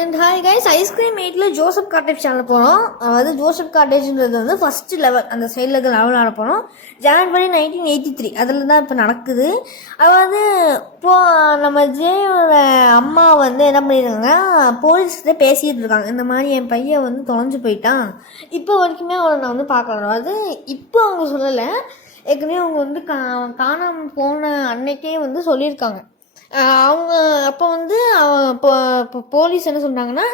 And hi guys, ice cream எயிட்டில் Joseph cottage channel போகிறோம். அதாவது ஜோசப் காட்டேஜ்ன்றது வந்து ஃபஸ்ட்டு லெவல், அந்த சைடில் இருக்க லெவல் ஆட போகிறோம். ஜனவரி 1983 அதில் தான் இப்போ நடக்குது. அதாவது இப்போது நம்ம ஜேயோட அம்மா வந்து என்ன பண்ணியிருக்காங்கன்னா போலீஸ்கிட்ட பேசிகிட்டு இருக்காங்க. இந்த மாதிரி என் பையன் வந்து தொலைஞ்சு போயிட்டான், இப்போ வரைக்குமே அவளை நான் வந்து பார்க்கலாம். அதாவது இப்போ அவங்க சொல்லலை, ஏற்கனவே அவங்க வந்து காணாமல் போன அன்னைக்கே வந்து சொல்லியிருக்காங்க. அவங்க அப்போ வந்து இப்போ போலீஸ் என்ன சொல்கிறாங்கன்னா,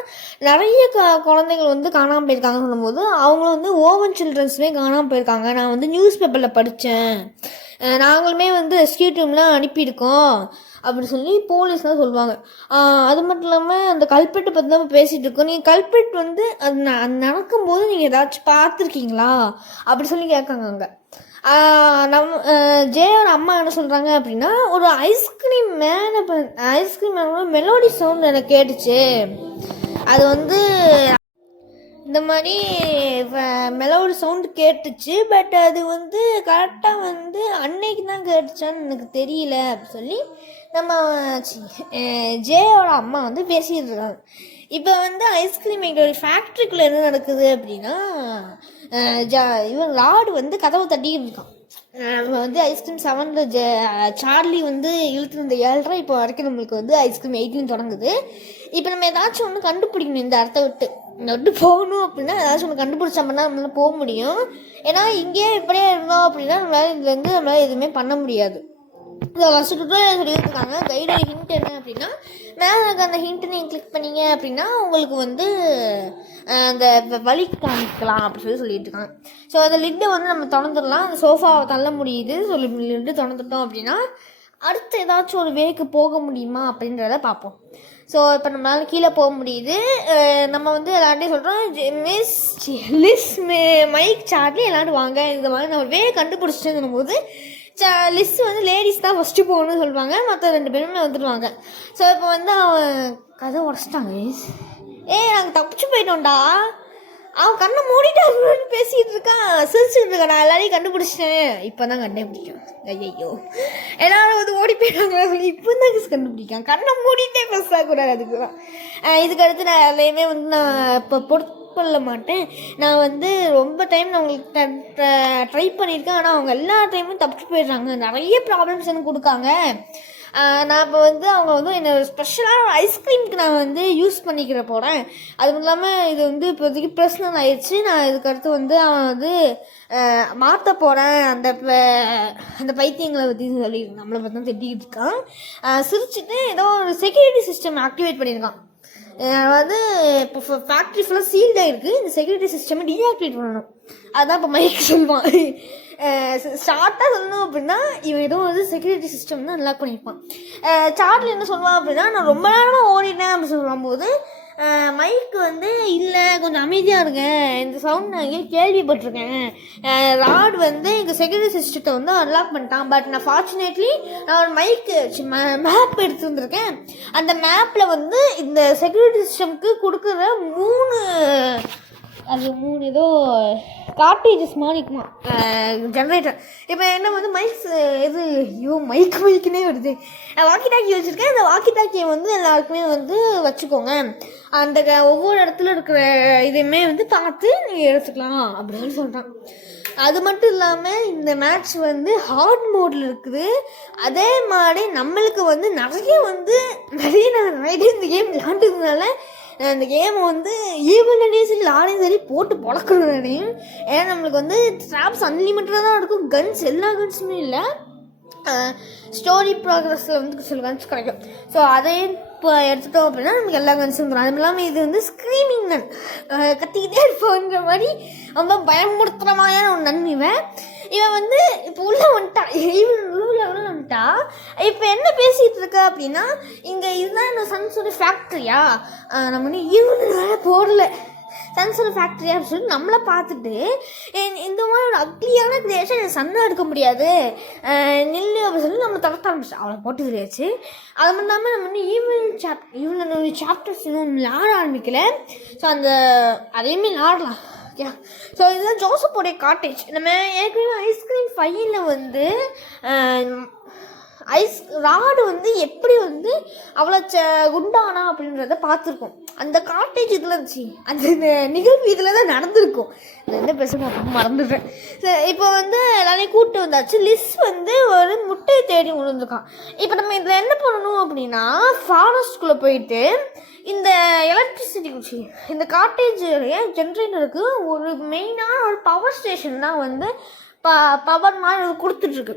நிறைய குழந்தைகள் வந்து காணாமல் போயிருக்காங்கன்னு சொல்லும்போது அவங்களும் வந்து ஓவன் சில்ட்ரன்ஸுமே காணாமல் போயிருக்காங்க. நான் வந்து நியூஸ் பேப்பரில் படித்தேன், நாங்களுமே வந்து ரெஸ்கியூ டீம்லாம் அனுப்பியிருக்கோம் அப்படின்னு சொல்லி போலீஸ் தான் சொல்லுவாங்க. அது மட்டும் இல்லாமல் அந்த கல்பிரிட்டை பற்றி தான் பேசிகிட்டு இருக்கோம். நீங்கள் கல்பிரிட் வந்து அது நடக்கும்போது நீங்கள் ஏதாச்சும் பார்த்துருக்கீங்களா அப்படி சொல்லி கேட்காங்க. அங்கே ஜேயோட அம்மா என்ன சொல்கிறாங்க அப்படின்னா, ஒரு ஐஸ்கிரீம் மேலே மெலோடி சவுண்ட் எனக்கு கேட்டுச்சு. அது வந்து இந்த மாதிரி மெலோடி சவுண்டு கேட்டுச்சு, பட் அது வந்து கரெக்டாக வந்து அன்னைக்கு தான் கேட்டுச்சான்னு எனக்கு தெரியல அப்படின்னு சொல்லி நம்ம ஜேயோட அம்மா வந்து பேசிகிட்டு இருக்காங்க. இப்போ வந்து ஐஸ்கிரீம் எங்களோட ஃபேக்ட்ரிக்குள்ளே என்ன நடக்குது அப்படின்னா, இவன் ராடு வந்து கதவை தட்டிக்கிட்டு இருக்கான். வந்து ஐஸ்கிரீம் 7ல் சார்லி வந்து இழுத்துருந்த 7:30 இப்போ வரைக்கும் நம்மளுக்கு வந்து ஐஸ்கிரீம் 8 தொடங்குது. இப்போ நம்ம ஏதாச்சும் ஒன்று கண்டுபிடிக்கணும், இந்த இடத்த விட்டு போகணும் அப்படின்னா ஏதாச்சும் ஒன்று கண்டுபிடிச்சோம்னா நம்மளால போக முடியும். ஏன்னா இங்கேயே இப்படியே இருந்தோம் அப்படின்னா நம்மளால இதுலேருந்து நம்மளால எதுவுமே பண்ண முடியாது. இந்த ஃபஸ்ட்டு டுட்டோரியல் சொல்லியிருக்காங்க. கைடோட ஹிண்ட் என்ன அப்படின்னா, மேலே இருக்க அந்த ஹிண்ட்டு நீங்கள் கிளிக் பண்ணிங்க அப்படின்னா உங்களுக்கு வந்து அந்த வழி காமிக்கலாம் அப்படின்னு சொல்லிட்டு இருக்காங்க. ஸோ அந்த லிட்டை வந்து நம்ம திறந்துடலாம். அந்த சோஃபாவை தள்ள முடியுது. ஸோ லிட்டு திறந்துட்டோம் அப்படின்னா அடுத்து ஏதாச்சும் ஒரு வேக்கு போக முடியுமா அப்படின்றத பார்ப்போம். ஸோ இப்போ நம்மளால கீழே போக முடியுது. நம்ம வந்து எல்லார்ட்டையும் சொல்கிறோம், லிஸ் மைக் சார்லி எல்லாரும் வாங்க, இந்த மாதிரி நம்ம வே கண்டுபிடிச்சிட்டு போது லிஸ்ட் வந்து லேடிஸ் தான் ஃபஸ்ட்டு போகணும்னு சொல்லுவாங்க, மற்ற 2 பேருமே வந்துடுவாங்க. ஸோ இப்போ வந்து அவன் கதை உடச்சிட்டாங்க. நாங்கள் தப்பிச்சு போயிட்டோம்டா, அவன் கண்ணை மூடிட்டு பேசிகிட்டு இருக்கான், சிரிச்சுட்டு இருக்கான், நான் எல்லாரையும் கண்டுபிடிச்சிட்டேன், இப்போ தான் கண்டுபிடிக்கும். ஐயோ எல்லாரும் வந்து ஓடி போயிட்டாங்க, இப்போ தான் கண்டுபிடிக்கான், கண்ணை மூடிட்டே பேசக்கூடாது. அதுக்குதான் இதுக்கு அடுத்து நான் எல்லாத்தையுமே வந்து நான் இப்போ கொள்ள மாட்டேன். நான் வந்து ரொம்ப டைம் நான் உங்களுக்கு ட்ரை பண்ணியிருக்கேன், ஆனால் அவங்க எல்லா டைமும் தப்பிச்சு போயிடுறாங்க, நிறைய ப்ராப்ளம்ஸ் எனக்கு கொடுக்காங்க. நான் இப்போ வந்து அவங்க வந்து என்னோட ஸ்பெஷலான ஐஸ்கிரீமுக்கு நான் வந்து யூஸ் பண்ணிக்கிற போகிறேன். அதுவும் இல்லாமல் இது வந்து இப்போதைக்கு பர்சனல் ஆயிடுச்சு. நான் இதுக்கடுத்து வந்து அவன் வந்து மாற்ற போகிறேன் அந்த பைத்தியங்களை பற்றி சொல்லி நம்மளை பற்றி தான் திட்டிக்கிட்டு இருக்கான். சிரிச்சுட்டு ஏதோ ஒரு செக்யூரிட்டி சிஸ்டம் ஆக்டிவேட் பண்ணியிருக்கான். அதாவது இப்போ ஃபேக்ட்ரி ஃபுல்லாக சீல்டாக இருக்குது, இந்த செக்யூரிட்டி சிஸ்டமை டீஆக்டிவேட் பண்ணணும். அதுதான் இப்போ மைக் சொல்லுவான். ஷார்ட்டாக சொல்லணும் அப்படின்னா இவன் ஏதோ வந்து செக்யூரிட்டி சிஸ்டம் தான் அன்லாக் பண்ணியிருப்பான். சார்லி என்ன சொல்லுவான் அப்படின்னா, நான் ரொம்ப நேரமாக ஓடினேன் அப்படின்னு சொல்லும்போது மைக்கு வந்து இல்லை கொஞ்சம் அமைதியாக இருங்க, இந்த சவுண்ட் நான் எங்கேயும் கேள்விப்பட்டிருக்கேன், ராட் வந்து எங்கள் செக்யூரிட்டி சிஸ்டத்தை வந்து அன்லாக் பண்ணிட்டான், பட் நான் ஃபார்ச்சுனேட்லி நான் ஒரு மைக்கு மேப் எடுத்து வந்திருக்கேன், அந்த மேப்பில் வந்து இந்த செக்யூரிட்டி சிஸ்டம்க்கு கொடுக்குற 3 ஏதோ கார்டேஜஸ் மாதிரி இருக்குமா ஜென்ரேட்டர். இப்போ என்ன வந்து மைக்குனே வருது, வாக்கி டாக்கி வச்சுருக்கேன், அந்த வாக்கி டாக்கியை வந்து எல்லாருக்குமே வந்து வச்சுக்கோங்க, அந்த ஒவ்வொரு இடத்துல இருக்கிற இதையுமே வந்து பார்த்து நீங்கள் எடுத்துக்கலாம் அப்படின்னு சொல்கிறான். அது மட்டும் இல்லாமல் இந்த மேட்ச் வந்து ஹார்ட் மோடில் இருக்குது. அதே மாதிரி நம்மளுக்கு வந்து நிறைய இந்த கேம் விளாண்டுறதுனால அந்த கேமை வந்து ஈவன்லேயும் சரி லாடையும் சரி போட்டு பொழக்கிறதையும், ஏன்னா நம்மளுக்கு வந்து ட்ராப்ஸ் அன்லிமிட்டடாக தான் இருக்கும், கன்ஸ் எல்லா கன்ஸுமே இல்லை, ஸ்டோரி ப்ராக்ரஸில் வந்து சில கன்ஸ் கிடைக்கும். ஸோ அதையும் இப்போ எடுத்துட்டோம் அப்படின்னா நமக்கு எல்லா கன்ஸும் வந்துடும். அதுவும் இல்லாமல் இது வந்து ஸ்க்ரீமிங் நன், கத்திக்கிட்டே இருப்போன்ற மாதிரி ரொம்ப பயமுறுத்துகிற மாதிரியான ஒரு நன்மைவன். இவன் வந்து இப்போ உள்ளே வந்துட்டான், உள்ள வந்துட்டா. இப்போ என்ன பேசிகிட்டு இருக்கா அப்படின்னா, இங்கே இதுதான் இந்த சன்ஸோட ஃபேக்ட்ரியா, நம்ம வந்து வேலை போடல, சன்ஸோட ஃபேக்ட்ரி அப்படின்னு சொல்லி நம்மளை பார்த்துட்டு இந்த மாதிரி ஒரு அக்லியான கிரியேஷன் என் சன்னை எடுக்க முடியாது நில்லு அப்படின்னு சொல்லி நம்ம தடுத்த ஆரம்பிச்சோம். அவளை போட்டு தெரியாச்சு. அது மட்டும் இல்லாமல் நம்ம வந்து ஈவனிங் சாப்டர்ஸ் இன்னும் விளாட ஆரம்பிக்கல. ஸோ அதையுமே விளாடலாம். ஓகே, ஸோ இதுதான் ஜோசப்போடைய காட்டேஜ். நம்ம ஏற்கனவே ஐஸ்கிரீம் 5ல் வந்து ராடு வந்து எப்படி வந்து அவ்வளோ குண்டானா அப்படின்றத பார்த்துருக்கோம். அந்த காட்டேஜ் இதில் இருந்துச்சு. அந்த நிகழ்வு இதில் தான் நடந்திருக்கும். என்ன பேசுங்க மறந்துடுறேன். இப்போ வந்து எல்லாரையும் கூப்பிட்டு வந்தாச்சு. லிஸ் வந்து ஒரு முட்டையை தேடி விழுந்துருக்கான். இப்போ நம்ம இதில் என்ன பண்ணணும் அப்படின்னா ஃபாரஸ்ட்குள்ளே போயிட்டு இந்த எலக்ட்ரிசிட்டி குச்சி இந்த காட்டேஜுடைய ஜென்ரேட்டருக்கு ஒரு மெயினான ஒரு பவர் ஸ்டேஷன் தான் வந்து பவர் மாதிரி கொடுத்துட்ருக்கு.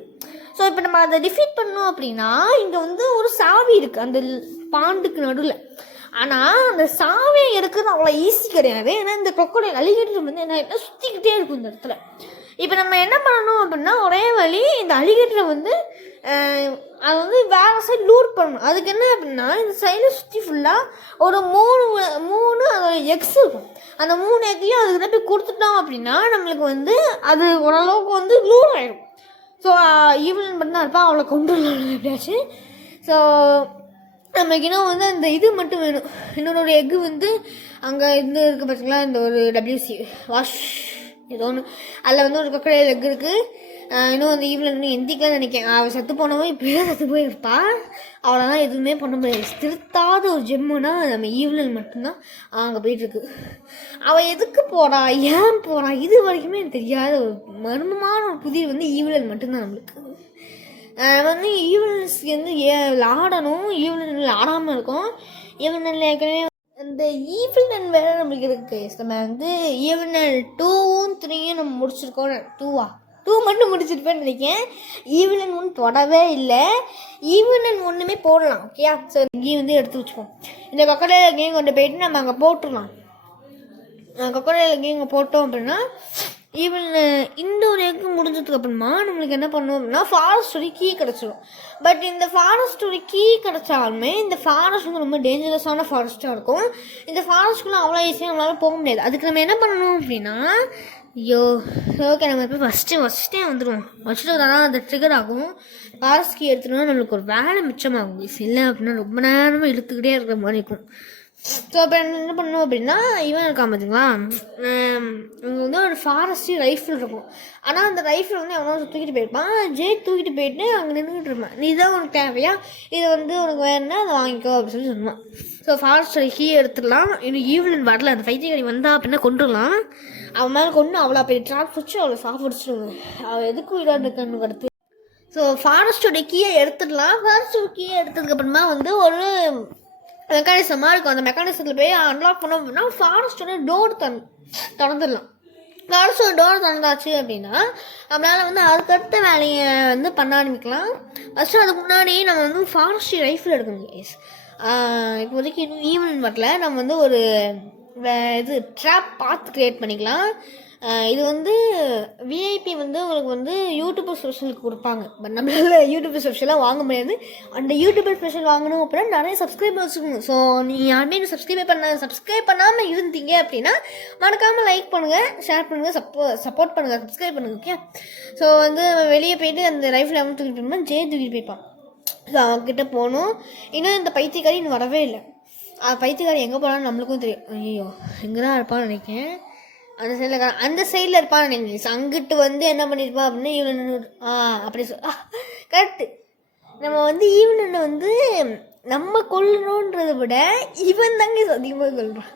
ஸோ இப்போ நம்ம அதை டிஃபீட் பண்ணோம் அப்படின்னா இங்கே வந்து ஒரு சாவி இருக்குது அந்த பாண்டுக்கு நடுவில். ஆனால் அந்த சாவியை எடுக்கிறது அவ்வளோ ஈஸி கிடையாது. ஏன்னா இந்த crocodile அலிகேட்டர் வந்து என்ன சுற்றிக்கிட்டே இருக்கும் இந்த இடத்துல. இப்போ நம்ம என்ன பண்ணணும் அப்படின்னா ஒரே வழி இந்த அலிகேட்டரை வந்து அது வந்து வேறு சைடு லூட் பண்ணணும். அதுக்கு என்ன அப்படின்னா இந்த சைடில் சுற்றி ஃபுல்லாக ஒரு மூணு அதோட எக்ஸ் இருக்கும். அந்த 3 எக்கையும் அதுக்கிட்ட போய் கொடுத்துட்டோம் அப்படின்னா நம்மளுக்கு வந்து அது ஓரளவுக்கு வந்து லூட் ஆகிடும். ஸோ ஈவினிங் பண்ணி தான் இருப்பான், அவளை கொண்டு வரலாம் எப்படியாச்சு. ஸோ நமக்கு இன்னும் வந்து அந்த இது மட்டும் வேணும். இன்னொரு எக்கு வந்து அங்கே இருந்து இருக்குது பார்த்தீங்களா, இந்த ஒரு WC வாஷ் ஏதோ ஒன்று அதில் வந்து ஒரு crocodile எக் இருக்குது. இன்னும் அந்த ஈவினிங் இன்னும் எந்திக்கலாம்னு நினைக்கிறேன். அவள் செத்து போனவன் இப்படியே செத்து போயிருப்பா. அவளெல்லாம் எதுவுமே பண்ண முடியாது. திருத்தாத ஒரு ஜெம்முனா நம்ம ஈவினிங் மட்டும்தான் அங்கே போயிட்டுருக்கு. அவள் எதுக்கு போகிறா, ஏன் போகிறா, இது வரைக்குமே எனக்கு தெரியாத ஒரு மர்மமான ஒரு புதிர் வந்து ஈவினிங் மட்டும்தான் நம்மளுக்கு. வந்து ஈவினிங்ஸ்க்கு வந்து ஆடணும், ஈவினிங் ஆடாமல் இருக்கும். ஈவினிங்கில் ஏற்கனவே அந்த ஈவினிங் வேறு நம்மளுக்கு இருக்குது. நம்ம வந்து ஈவினிங் 2ம் 3யும் நம்ம முடிச்சிருக்கோம். 2 மட்டும் முடிச்சிருப்பேன்னு நினைக்கிறேன். ஈவினிங் 1 தொடவே இல்லை. ஈவினிங் 1மே போடலாம். ஓகேயா? ஸோ இங்கேயும் வந்து எடுத்து வச்சுப்போம். இந்த crocodile கேம் கொண்டு போயிட்டு நம்ம அங்கே போட்டுடலாம். crocodile கேம் இங்கே போட்டோம் அப்படின்னா இந்த ஒரு எக்கு முடிஞ்சதுக்கு அப்புறமா நம்மளுக்கு என்ன பண்ணுவோம் அப்படின்னா ஃபாரஸ்டோட கீ கிடச்சிடும். பட் இந்த ஃபாரஸ்டோட கீ கிடச்சாலுமே இந்த ஃபாரஸ்ட் வந்து ரொம்ப டேஞ்சரஸான ஃபாரஸ்ட்டாக இருக்கும். இந்த ஃபாரஸ்ட்குள்ளே அவ்வளோ ஈஸியாக நம்மளால் போக முடியாது. அதுக்கு நம்ம என்ன பண்ணணும் அப்படின்னா ஓகே நம்ம இப்போ ஃபஸ்ட்டே வந்துடுவோம். வச்சுட்டு தான் அந்த ட்ரிகர் ஆகும். ஃபாரஸ்ட் கீ எடுத்துட்டோம்னா நம்மளுக்கு ஒரு வேலை மிச்சமாகும். இல்லை அப்படின்னா ரொம்ப நேரமாக இழுத்துக்கிட்டே இருக்கிற மாதிரி இருக்கும். ஸோ அப்போ என்ன பண்ணணும் அப்படின்னா இவன் இருக்கான் பார்த்தீங்களா, இங்கே வந்து ஒரு ஃபாரஸ்ட் ரைஃபிள் இருக்கும். ஆனால் அந்த ரைஃபிள் வந்து எவனோ தூக்கிட்டு போயிருப்பான். தூக்கிட்டு போயிட்டு அங்கே நின்றுட்டு இருப்பான். நீ தான் உனக்கு தேவையா, இது வந்து உனக்கு வேணுன்னா அதை வாங்கிக்கோ அப்படின்னு சொல்லி சொன்னான். ஸோ ஃபாரஸ்டோட கீ எடுத்துடலாம். இன்னும் ஈவினிங் வரல, அந்த பைத்தியக்காரி வந்தா அப்படின்னா கொண்டுடலாம். அவன் மேலே கொண்டு அவ்வளோ பெரிய ட்ராப் வச்சு அவளை சாப்பிடுச்சிடுங்க. அவள் எதுக்கும் விளையாண்டுக்கன்னு அடுத்து. ஸோ ஃபாரஸ்டோட கீயை எடுத்துடலாம். ஃபாரஸ்டோட கீயை எடுத்ததுக்கப்புறமா வந்து ஒரு மெக்கானிசமாக இருக்கும். அந்த மெக்கானிசத்தில் போய் அன்லாக் பண்ணோம் அப்படின்னா ஃபாரஸ்டோட டோர் திறந்துடலாம். ஃபாரஸ்டோட டோர் திறந்தாச்சு அப்படின்னா நம்மளால் வந்து அதுக்கடுத்த வேலையை வந்து பண்ண ஆரம்பிக்கலாம். ஃபஸ்ட்டு அதுக்கு முன்னாடி நம்ம வந்து ஃபாரஸ்ட் ரைஃபிள் எடுக்கணும். கேஸ் இப்போதைக்கு இன்னும் ஈவினிங் வரல. நம்ம வந்து ஒரு இது ட்ராப் பாத் க்ரியேட் பண்ணிக்கலாம். இது வந்து விஐபி வந்து உங்களுக்கு வந்து யூடியூபர் ஸ்பெஷலுக்கு கொடுப்பாங்க. பட் நம்மளால் யூடியூபர் ஸ்பெஷலாக வாங்க முடியாது. அந்த யூடியூபர் ஸ்பெஷல் வாங்கணும் அப்படின்னா நிறைய சப்ஸ்கிரைபர் வச்சுக்கணும். ஸோ நீங்கள் யாருமே சப்ஸ்கிரைப் பண்ணாமல் இருந்தீங்க அப்படின்னா மறக்காமல் லைக் பண்ணுங்கள், ஷேர் பண்ணுங்கள், சப்போர்ட் பண்ணுங்கள், சப்ஸ்கிரைப் பண்ணுங்கள். ஓகே? ஸோ வந்து வெளியே போயிட்டு அந்த ரைஃபிள் அவன் தூக்கிட்டு போனோம்னா தூக்கிட்டு போய்ப்பான். ஸோ அவங்ககிட்ட போகணும். இன்னும் இந்த பைத்தியக்காரி இன்னும் வரவே இல்லை. பைத்தியக்காரி எங்கே போனாலும் நம்மளுக்கும் தெரியும். ஐயோ எங்கே தான் இருப்பான்னு நினைக்கிறேன். அந்த சைடில் இருப்பான்னு நினைக்கிறேன். அங்கிட்டு வந்து என்ன பண்ணியிருப்பான் அப்படின்னா ஈவினிங் அப்படி கரெக்டு. நம்ம வந்து ஈவினிங் வந்து நம்ம கொல்லணுன்றதை விட இவன் தாங்க அதிகமாக கொள்கிறான்.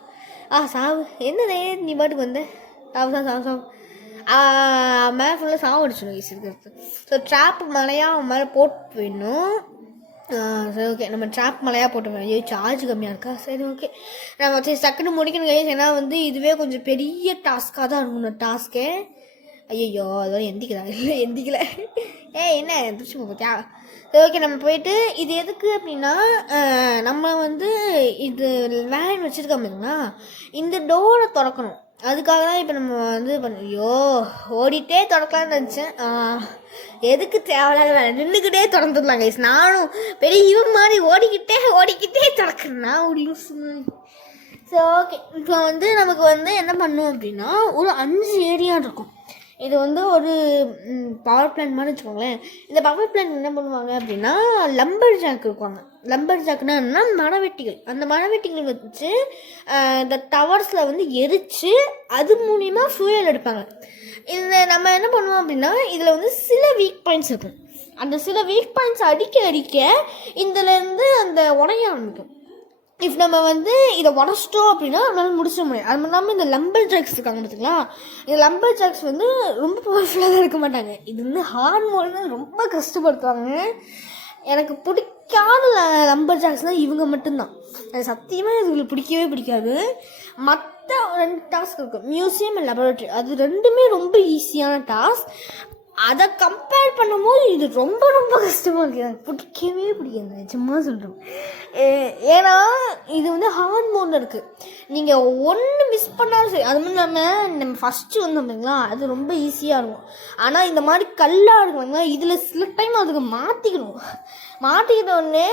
சாவு என்னதே நீ பாட்டுக்கு வந்த சாவு மேலே ஃபுல்லாக சாவு அடிச்சிடும் ஈஸி இருக்கிறது. ஸோ ட்ராப்பு மலையாக அவன் மேலே போட்டு போயிடணும். சரி ஓகே நம்ம ட்ராப் மலையாக போட்டுருவேன். ஐயோ சார்ஜ் கம்மியாக இருக்கா? சரி ஓகே நம்ம டக்குன்னு முடிக்கணும் கைஸ். ஏன்னா வந்து இதுவே கொஞ்சம் பெரிய டாஸ்க்காக தான் இருக்கும் டாஸ்க்கு. ஐயோ அதோட எந்திக்கல என்ன திருச்சி பார்த்தியா? சரி ஓகே நம்ம போயிட்டு இது எதுக்கு அப்படின்னா நம்ம வந்து இது வேன் வச்சுருக்கோம் பார்த்தீங்களா, இந்த டோரை திறக்கணும். அதுக்காக தான் இப்போ நம்ம வந்து ஓடிட்டே திறக்கலான்னு நினச்சேன். எதுக்கு தேவையில்லாத வேலை நின்றுக்கிட்டே திறந்துடலாம் கைஸ். நானும் பெரிய இவன் மாதிரி ஓடிக்கிட்டே திறக்கிறேன்னா அப்படின்னு சொன்னேன். ஸோ ஓகே இப்போ வந்து நமக்கு வந்து என்ன பண்ணும் அப்படின்னா ஒரு 5 ஏரியா இருக்கும். இது வந்து ஒரு பவர் பிளான்ட் மாதிரி வச்சுக்கோங்களேன். இந்த பவர் பிளான்ட் என்ன பண்ணுவாங்க அப்படின்னா லம்பர் ஜாக் இருப்பாங்க. லம்பர் ஜாக்னா என்னன்னா மரவெட்டிகள். அந்த மரவெட்டிகள் வச்சு இந்த டவர்ஸில் வந்து எரித்து அது மூலிமா ஃபியூயல் எடுப்பாங்க. இந்த நம்ம என்ன பண்ணுவோம் அப்படின்னா இதில் வந்து சில வீக் பாயிண்ட்ஸ் இருக்கும். அந்த சில வீக் பாயிண்ட்ஸ் அடிக்க இதிலேருந்து அந்த உடைய ஆரம்பிக்கும். இஃப் நம்ம வந்து இதை உடச்சிட்டோம் அப்படின்னா நம்மளால முடிச்சிட முடியும். அது மட்டும் இல்லாமல் இந்த லம்பர் ஜாக்ஸ் இருக்காங்க பார்த்தீங்களா, இந்த லம்பர் ஜாக்ஸ் வந்து ரொம்ப பவர்ஃபுல்லாக தான் இருக்க மாட்டாங்க. இது வந்து ஹார்ட் மோடில் ரொம்ப கஷ்டப்படுத்துவாங்க. எனக்கு பிடிக்காத லம்பர் ஜாக்ஸ்னால் இவங்க மட்டும்தான். அது சத்தியமாக இதுங்களுக்கு பிடிக்கவே பிடிக்காது. மற்ற 2 டாஸ்க் இருக்கும், மியூசியம் அண்ட் லெபார்ட்ரி. அது ரெண்டுமே ரொம்ப ஈஸியான டாஸ்க். அதை கம்பேர் பண்ணும்போது இது ரொம்ப ரொம்ப கஷ்டமாக இருக்குது. எனக்கு பிடிக்கவே பிடிக்காது, சும்மா சொல்கிறோம். ஏன்னா இது வந்து ஹார்ட் மோடில் இருக்குது. நீங்கள் ஒன்று மிஸ் பண்ணாலும் சரி. அது மட்டும் இல்லாமல் நம்ம ஃபஸ்ட்டு வந்தோம் இல்லைங்களா, அது ரொம்ப ஈஸியாக இருக்கும். ஆனால் இந்த மாதிரி கல்லாக இருக்குங்களா, இதில் சில டைம் அதுக்கு மாற்றிக்கிட்ட உடனே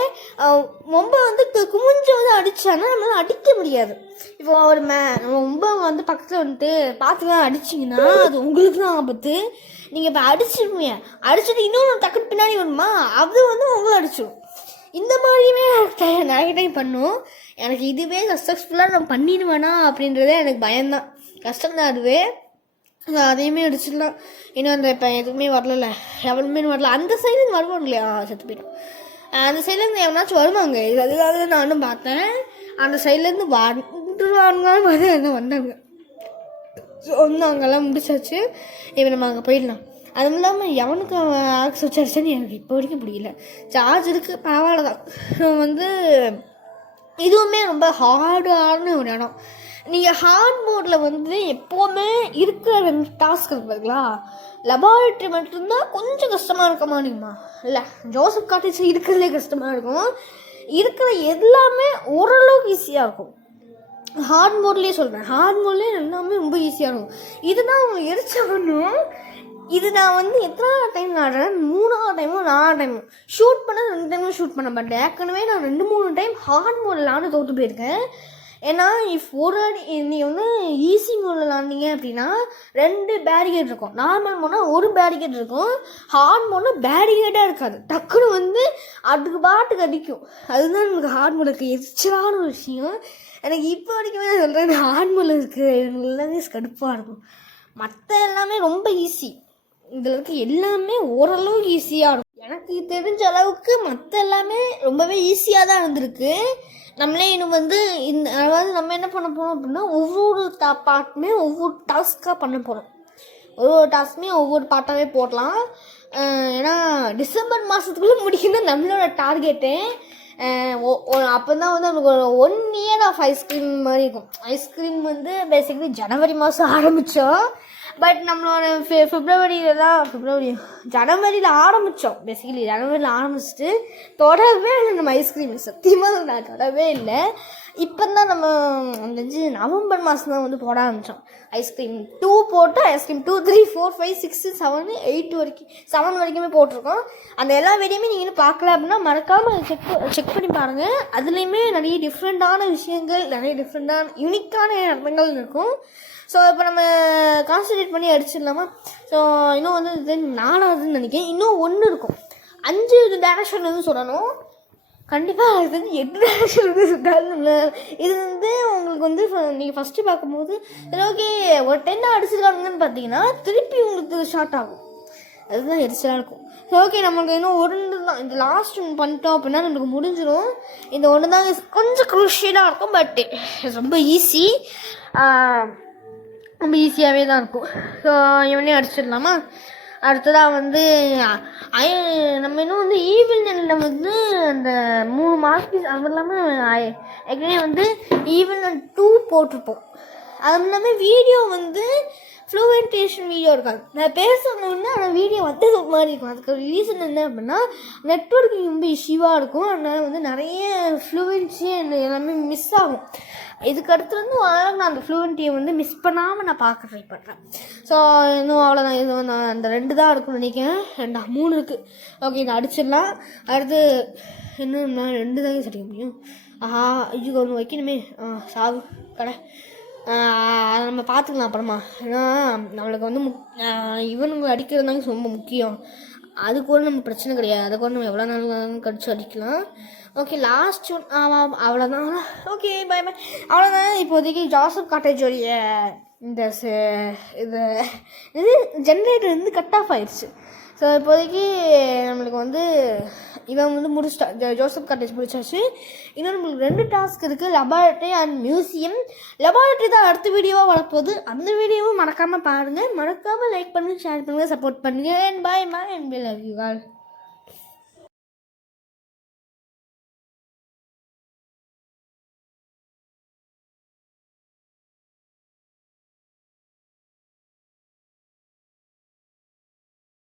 ரொம்ப வந்து குமிஞ்சு வந்து அடித்தானா நம்மளால் அடிக்க முடியாது. இப்போ ஒரு நம்ம ரொம்ப வந்து பக்கத்தில் வந்துட்டு பார்த்துக்கலாம் அடிச்சிங்கன்னா அது உங்களுக்கு தான் ஆபத்து. நீங்கள் இப்போ அடிச்சிருப்பீங்க, அடிச்சுட்டு இன்னொன்று டக்குனு பின்னாடி வருமா, அது வந்து உங்களை அடிச்சிடும். இந்த மாதிரியுமே நிறைய டைம் பண்ணும். எனக்கு இதுவே சக்ஸஸ்ஃபுல்லாக நான் பண்ணிடுவேனா அப்படின்றதே எனக்கு பயம்தான், கஷ்டம்தான் அதுவே. அதையுமே அடிச்சிடலாம். இன்னும் அந்த இப்போ எதுவுமே வரல, எவனுமே வரல. அந்த சைடுன்னு வருவாங்க இல்லையா, செத்து போயிடும். அந்த சைட்லேருந்து எவனாச்சும் வருவாங்க, இது அதுக்காக நானும் பார்த்தேன். அந்த சைட்லேருந்து வந்துருவாங்கன்னு பார்த்து வந்தாங்க. ஸோ வந்து அங்கெல்லாம் முடிச்சாச்சு. இப்போ நம்ம அங்கே போயிடலாம். அதுவும் இல்லாமல் எவனுக்கு ஆக்ஸ் வச்சாச்சுன்னு எனக்கு இப்போ வரைக்கும் பிடிக்கல. சார்ஜ் இருக்குது, பரவாயில்ல தான். வந்து இதுவுமே ரொம்ப ஹார்டான ஒரு இடம். நீங்கள் ஹார்ட் மோடில் வந்து எப்போவுமே இருக்கிற 2 டாஸ்க் இருக்கு பார்த்தீங்களா, லெபார்ட்ரி மட்டும்தான் கொஞ்சம் கஷ்டமாக இருக்க மாதிரிமா. இல்லை, ஜோசப் காட்டேஜ் இருக்கிறதுலே கஷ்டமாக இருக்கும். இருக்கிற எல்லாமே ஓரளவுக்கு ஈஸியாக இருக்கும். ஹார்ட் மோட்லேயே சொல்கிறேன், ஹார்ட் மோட்லேயே எல்லாமே ரொம்ப ஈஸியாக இருக்கும். இதுதான் அவங்க எரிச்ச பண்ணும். இது நான் வந்து எத்தனை டைம் ஆடுறேன், 3ஆவது டைமோ 4ஆவது டைமோ ஷூட் பண்ண 2 டைமும் ஷூட் பண்ண மாட்டேன். ஏற்கனவே நான் 2-3 டைம் ஹார்ட் மோடில் ஆண்டு தோற்று போயிருக்கேன். ஏன்னா இஃப் ஒரு அடி நீங்கள் வந்து ஈஸி மோடில் விளாண்டிங்க அப்படின்னா 2 பேரிகேட் இருக்கும். நார்மல் மோட்னால் 1 பேரிகேட் இருக்கும். ஹார்ட் மோட்னால் பேரிகேட்டாக இருக்காது, டக்குன்னு வந்து அதுக்கு பாட்டுக்கு அடிக்கும். அதுதான் எனக்கு ஹார்ட் மோடுக்கு எரிச்சலான ஒரு விஷயம். எனக்கு இப்போ வரைக்குமே சொல்கிறேன், ஹார்ட் மோடில் இருக்குது எல்லாமே கடுப்பாக இருக்கும். மற்ற எல்லாமே ரொம்ப ஈஸி, இதில் இருக்க எல்லாமே ஓரளவுக்கு ஈஸியாக இருக்கும். எனக்கு தெரிஞ்ச அளவுக்கு மற்ற எல்லாமே ரொம்பவே ஈஸியாக தான் இருந்திருக்கு. நம்மளே இன்னும் வந்து அதாவது நம்ம என்ன பண்ண போகிறோம் அப்படின்னா, ஒவ்வொரு பார்ட்டுமே ஒவ்வொரு டாஸ்க்காக பண்ண போகிறோம். ஒவ்வொரு டாஸ்க்குமே ஒவ்வொரு பாட்டாகவே போடலாம். ஏன்னா டிசம்பர் மாதத்துக்குள்ளே முடிக்கணும் நம்மளோட டார்கெட்டு. அப்போ தான் வந்து நமக்கு ஒரு 1 இயர் ஆஃப் ஐஸ்கிரீம் மாதிரி இருக்கும். ஐஸ்கிரீம் வந்து பேசிக்கலி ஜனவரி மாதம் ஆரம்பித்தோம். பட் நம்மளோட ஜனவரியில் ஆரம்பித்தோம். பேசிக்கலி ஜனவரியில் ஆரம்பிச்சுட்டு தொடவே இல்லை நம்ம ஐஸ்கிரீம். சத்தியமாக நான் தொடவே இல்லை. இப்போ தான் நம்ம நவம்பர் மாதம் தான் வந்து போட ஆரம்பித்தோம். ஐஸ்கிரீம் 2 போட்டு ஐஸ்கிரீம் 2, 3, 4, 5, 6, 7, 8 வரைக்கும் 7 வரைக்குமே போட்டிருக்கோம். அந்த எல்லா வீடியோமே நீங்கள் இன்னும் பார்க்கல அப்படின்னா மறக்காமல் செக் பண்ணி பாருங்கள். அதுலேயுமே நிறைய டிஃப்ரெண்ட்டான விஷயங்கள், நிறைய டிஃப்ரெண்ட்டான யூனிக்கான இடங்கள் இருக்கும். ஸோ இப்போ நம்ம கான்சன்ட்ரேட் பண்ணி அடிச்சிடலாமா? ஸோ இன்னும் வந்து இது 4ஆவதுன்னு நினைக்கிறேன். இன்னும் 1 இருக்கும். 5 டேரக்ஷன் வந்து சொல்லணும். கண்டிப்பாக அது வந்து 8 டேரக்ஷன் வந்து சுட்டாலும் இது வந்து உங்களுக்கு வந்து நீங்கள் ஃபஸ்ட்டு பார்க்கும்போது சரி ஓகே ஒரு 10 அடிச்சிருக்காங்கன்னு பார்த்தீங்கன்னா திருப்பி உங்களுக்கு ஷார்ட் ஆகும். அதுதான் எரிச்சலாக இருக்கும். ஸோ ஓகே நம்மளுக்கு இன்னும் 1 தான். இந்த லாஸ்ட் ஒன்று பண்ணிட்டோம் அப்படின்னா நம்மளுக்கு முடிஞ்சிடும். இந்த 1 தான் கொஞ்சம் குரூஷியலாக இருக்கும். பட் ரொம்ப ஈஸி, ரொம்ப ஈஸியாகவே தான் இருக்கும். ஸோ இவனே அடிச்சிடலாமா? அடுத்ததாக வந்து நம்ம இன்னும் வந்து ஈவில் நெல்லில் வந்து அந்த 3 மார்க்ஸ் அது இல்லாமல் ஏற்கனவே வந்து ஈவில் நெல் 2 போட்டிருப்போம். அது இல்லாமல் வீடியோ வந்து ஃப்ளூவென்டேஷன் வீடியோ இருக்காது. நான் பேசணுன்னா ஆனால் வீடியோ வந்து மாதிரி இருக்கும். அதுக்கு ரீசன் என்ன அப்படின்னா நெட்வொர்க்கிங் ரொம்ப இஷ்யூவாக இருக்கும். அதனால் வந்து நிறைய ஃப்ளூவென்சி எல்லாமே மிஸ் ஆகும். இதுக்கு அடுத்து வந்து நான் அந்த ஃப்ளூவென்ட்டியை வந்து மிஸ் பண்ணாமல் நான் பார்க்க ட்ரை பண்ணுறேன். ஸோ இன்னும் அவ்வளோதான். இது நான் அந்த 2 தான் இருக்குன்னு நினைக்கிறேன். 3 இருக்குது. ஓகே இதை அடிச்சிடலாம். அடுத்து இன்னும் நான் 2 தான் சரிக்க முடியும். இதுக்கு ஒன்று வைக்கணுமே. சாவு கடை அதை நம்ம பார்த்துக்கலாம் அப்புறமா. ஏன்னா நம்மளுக்கு வந்து இவனுங்க அடிக்கிறதுதாங்க ரொம்ப முக்கியம். அது கூட நம்ம பிரச்சனை கிடையாது. அதை கூட நம்ம எவ்வளோ நாள் கடிச்சு அடிக்கலாம். Okay last one. அவ்வளோதான். Okay bye bye. அவ்வளோதான். இப்போதைக்கு ஜோசப் காட்டேஜோடைய இந்த இது ஜென்ரேட்டர் வந்து கட் ஆஃப் ஆயிடுச்சு. ஸோ இப்போதைக்கு நம்மளுக்கு வந்து இவன் வந்து முடிச்சிட்டா, ஜோசப் காட்டேஜ் முடிச்சாச்சு. இன்னும் நம்மளுக்கு 2 டாஸ்க் இருக்குது, லெபார்ட்டரி அண்ட் மியூசியம். லெபார்ட்டரி தான் அடுத்த வீடியோவாக வரப்போகுது. அந்த வீடியோவும் மறக்காமல் பாருங்கள். மறக்காமல் லைக் பண்ணுங்கள், ஷேர் பண்ணுங்கள், சப்போர்ட் பண்ணுங்கள். And bye my and we love you all.